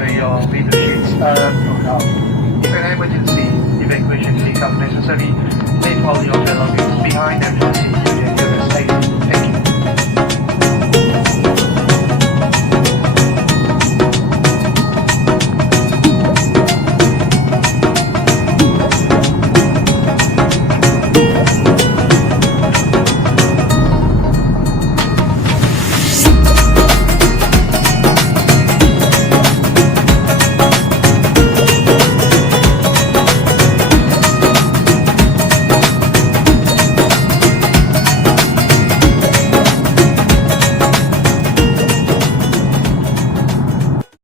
ensure your window sheets are rolled up. If an emergency evacuation becomes necessary, leave all your belongings behind and proceed to the